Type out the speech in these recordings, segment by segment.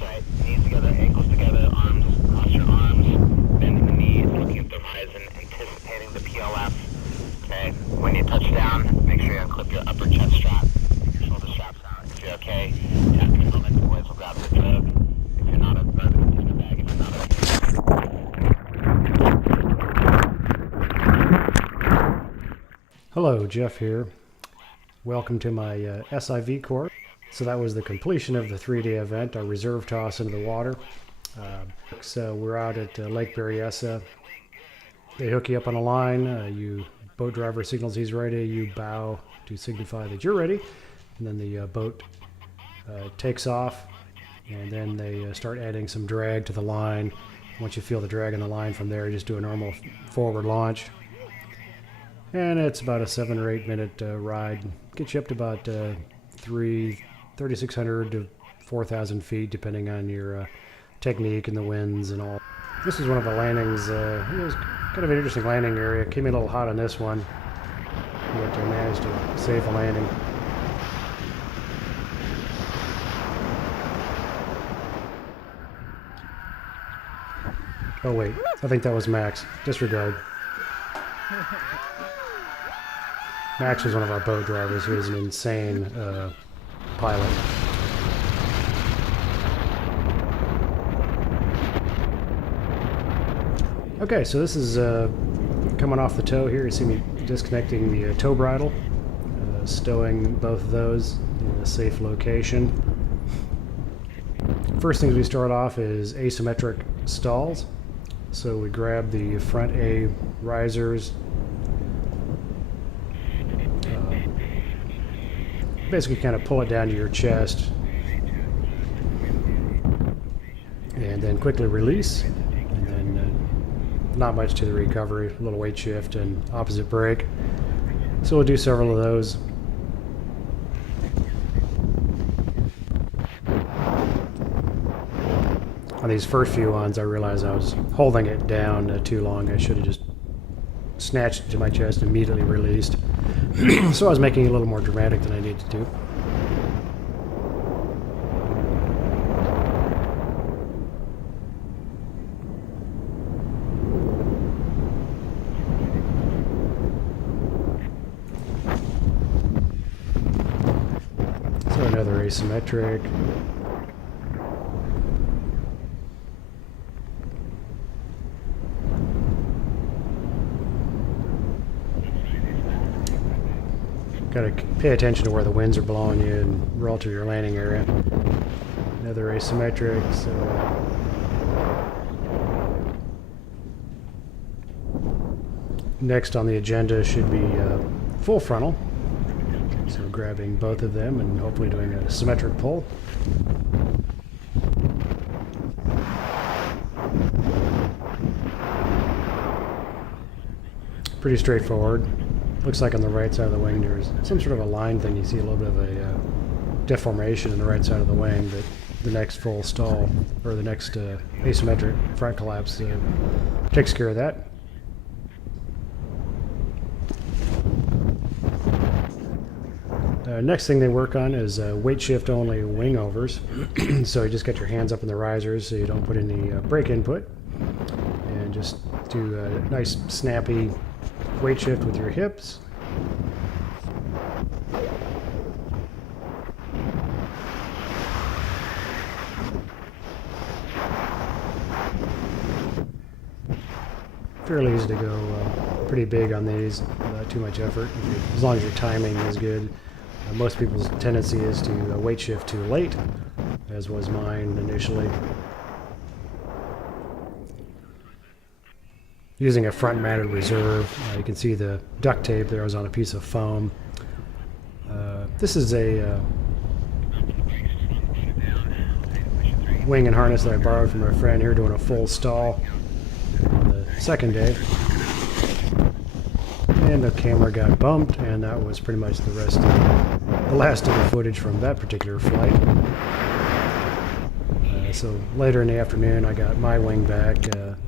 right. Knees together, ankles together, arms, cross your arms, bending the knees, looking at the horizon, anticipating the PLF. Okay, when you touch down, make sure you unclip your upper chest strap, your shoulder straps out. If you're okay, tap your helmet, the boys will grab the drogue. If you're not grab the container bag. If you're not Hello, Jeff here. Welcome to my SIV course. So that was the completion of the 3-day event, our reserve toss into the water. So we're out at Lake Berryessa. They hook you up on a line. You boat driver signals he's ready. You bow to signify that you're ready. And then the boat takes off. And then they start adding some drag to the line. Once you feel the drag in the line from there, you just do a normal forward launch. And it's about a 7 or 8 minute ride. Gets you up to about 3,600 to 4,000 feet, depending on your technique and the winds and all. This is one of the landings. It was kind of an interesting landing area. Came in a little hot on this one, but I managed to save the landing. Oh wait, I think that was Max. Disregard. Max was one of our boat drivers who is an insane pilot. Okay, so this is coming off the tow here. You see me disconnecting the tow bridle, stowing both of those in a safe location. First things we start off is asymmetric stalls. So we grab the front A risers, basically kind of pull it down to your chest and then quickly release, and then not much to the recovery, a little weight shift and opposite brake. So we'll do several of those. On these first few ones I realized I was holding it down too long. I should have just snatched it to my chest and immediately released. So I was making it a little more dramatic than I needed to do. So another asymmetric. Got to pay attention to where the winds are blowing you and roll to your landing area. Another asymmetric. So next on the agenda should be full frontal. So grabbing both of them and hopefully doing a symmetric pull. Pretty straightforward. Looks like on the right side of the wing there's some sort of a line thing. You see a little bit of a deformation in the right side of the wing, but the next full stall, or the next asymmetric front collapse takes care of that. Next thing they work on is weight shift only wing overs. So you just get your hands up in the risers so you don't put any brake input, and just do a nice snappy weight shift with your hips. Fairly easy to go pretty big on these without too much effort, as long as your timing is good. Most people's tendency is to weight shift too late, as was mine initially. Using a front-mounted reserve, you can see the duct tape there was on a piece of foam. This is a wing and harness that I borrowed from a friend here doing a full stall on the second day. And the camera got bumped, and that was pretty much the last of the footage from that particular flight. So later in the afternoon I got my wing back.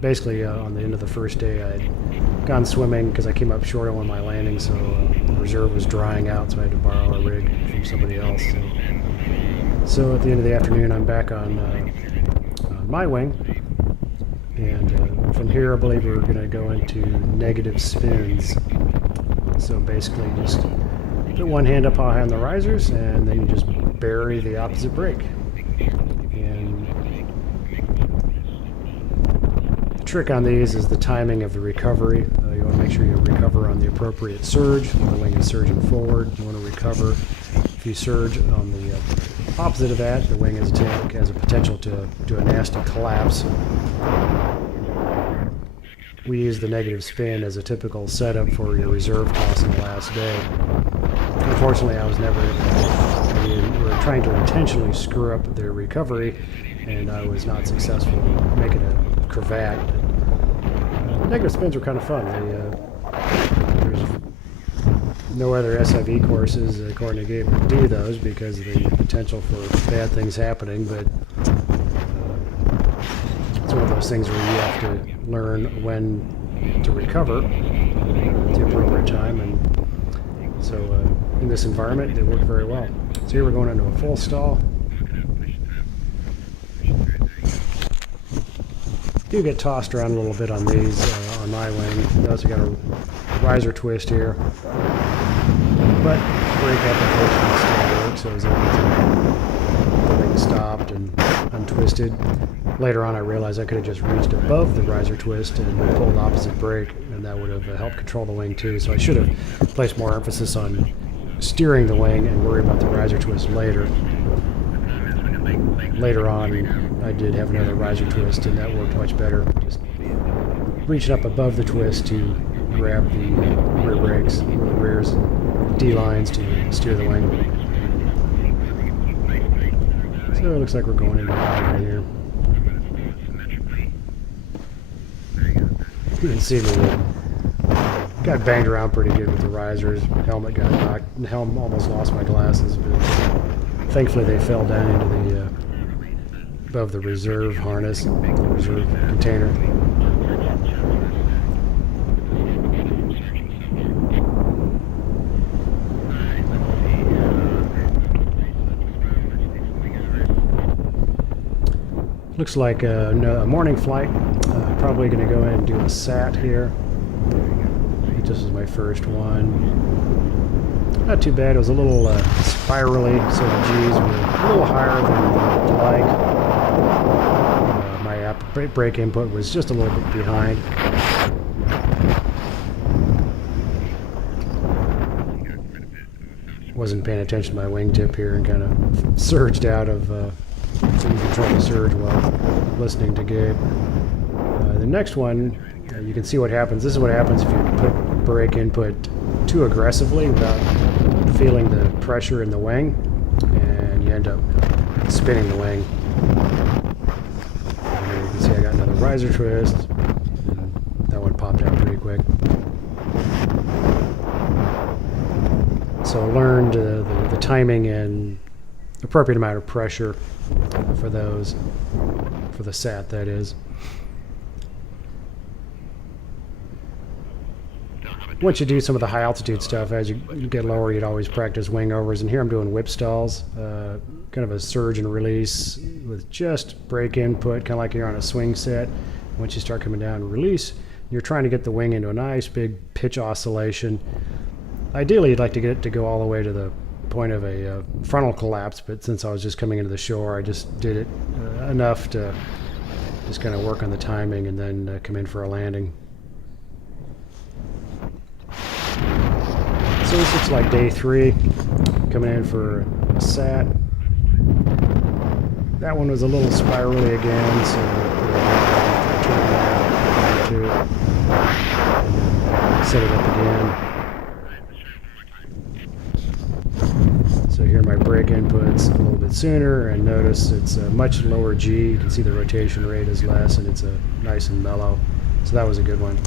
Basically on the end of the first day I'd gone swimming because I came up short on one of my landings, so the reserve was drying out, so I had to borrow a rig from somebody else. So at the end of the afternoon, I'm back on my wing, and from here I believe we're going to go into negative spins. So basically just put one hand up high on the risers and then you just bury the opposite brake. And the trick on these is the timing of the recovery. You want to make sure you recover on the appropriate surge. The wing is surging forward. You want to recover. If you surge on the opposite of that, the wing has a potential to do a nasty collapse. We use the negative spin as a typical setup for your reserve toss in the last day. Unfortunately, I was never able to. We were trying to intentionally screw up the recovery, and I was not successful in making a cravat. Negative spins were kind of fun. There's no other SIV courses, according to Gabe, that do those because of the potential for bad things happening, but it's one of those things where you have to learn when to recover at the appropriate time, and so in this environment it worked very well. So here we're going into a full stall. Do get tossed around a little bit on these on my wing. Notice I got a riser twist here, but brake application still works, so I was able to the wing stopped and untwisted. Later on I realized I could have just reached above the riser twist and pulled opposite brake, and that would have helped control the wing too. So I should have placed more emphasis on steering the wing and worry about the riser twist later. Later on I did have another riser twist and that worked much better. Just reaching up above the twist to grab the rear brakes, or the rears D-lines to steer the wing. So it looks like we're going into right here. You can see me got banged around pretty good with the risers. Helmet got knocked. Helm almost lost my glasses, but thankfully they fell down into the above the reserve harness, the reserve container. Looks like a morning flight. Probably going to go in and do a SAT here. I think this is my first one. Not too bad. It was a little spirally, so the G's were a little higher than I'd like. My brake input was just a little bit behind. Wasn't paying attention to my wingtip here and kind of surged out of didn't control the surge while listening to Gabe. The next one, you can see what happens. This is what happens if you put brake input too aggressively without feeling the pressure in the wing, and you end up spinning the wing. And here you can see I got another riser twist, and that one popped out pretty quick. So I learned the timing and appropriate amount of pressure for those, for the SAT that is. Once you do some of the high altitude stuff, as you get lower, you'd always practice wing overs, and here I'm doing whip stalls, kind of a surge and release with just brake input, kind of like you're on a swing set. Once you start coming down, release, you're trying to get the wing into a nice big pitch oscillation. Ideally, you'd like to get it to go all the way to the point of a frontal collapse, but since I was just coming into the shore, I just did it enough to just kind of work on the timing and then come in for a landing. So this looks like day 3, coming in for a SAT. That one was a little spirally again, so I turned it out, set it up again. So here my brake input's a little bit sooner, and notice it's a much lower G. You can see the rotation rate is less, and it's nice and mellow. So that was a good one.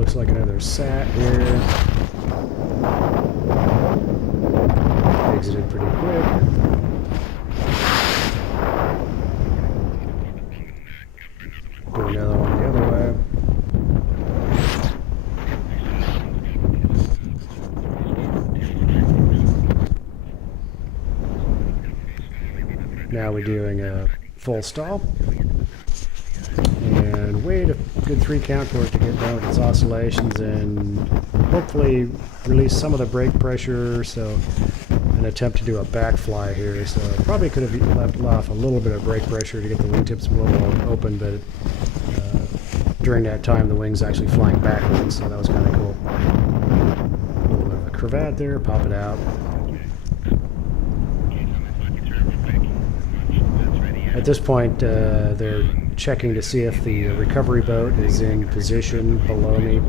looks like another sat here. Exited pretty quick. Do another one the other way. Now we're doing a full stall. And wait a good 3 count for it to get done with its oscillations and hopefully release some of the brake pressure. So an attempt to do a back fly here. So probably could have left off a little bit of brake pressure to get the wingtips a little open, but during that time the wing's actually flying backwards, so that was kind of cool. A little bit of a cravat there, pop it out. At this point they're checking to see if the recovery boat is in position below me,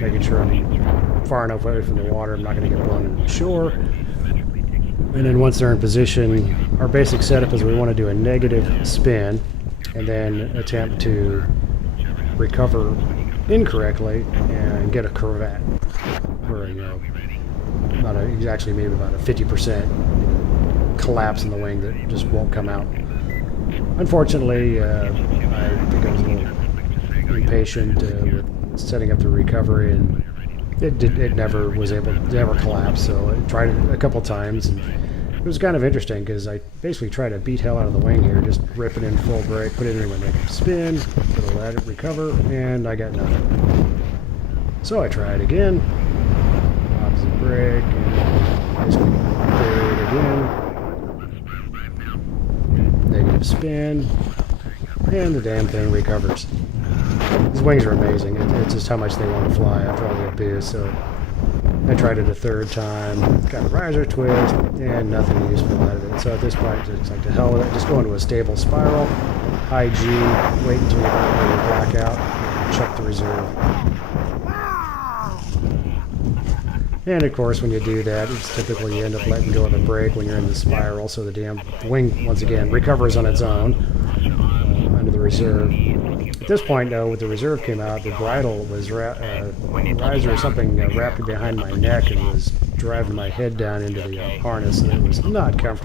making sure I'm far enough away from the water I'm not going to get blown into the shore. And then once they're in position, our basic setup is we want to do a negative spin and then attempt to recover incorrectly and get a cravat, or actually maybe about a 50% collapse in the wing that just won't come out. Unfortunately, I think I was a little impatient with setting up the recovery, and it never was able to never collapse. So I tried it a couple times, and it was kind of interesting because I basically tried to beat hell out of the wing here, just rip it in full brake, put it in a negative spin, gonna let it recover, and I got nothing. So I tried again, opposite brake, and basically bury it again. Negative spin, and the damn thing recovers. These wings are amazing. It's just how much they want to fly after all the abuse. So I tried it a 3rd time, got a riser twist, and nothing useful out of it. So at this point, it's like, to hell with it. Just go into a stable spiral, high G, wait until you're ready to black out, and check the reserve. And of course, when you do that, it's typically you end up letting go of the brake when you're in the spiral, so the damn wing, once again, recovers on its own under the reserve. At this point, though, when the reserve came out, the bridle was riser or something wrapped behind my neck and was driving my head down into the harness, and it was not comfortable.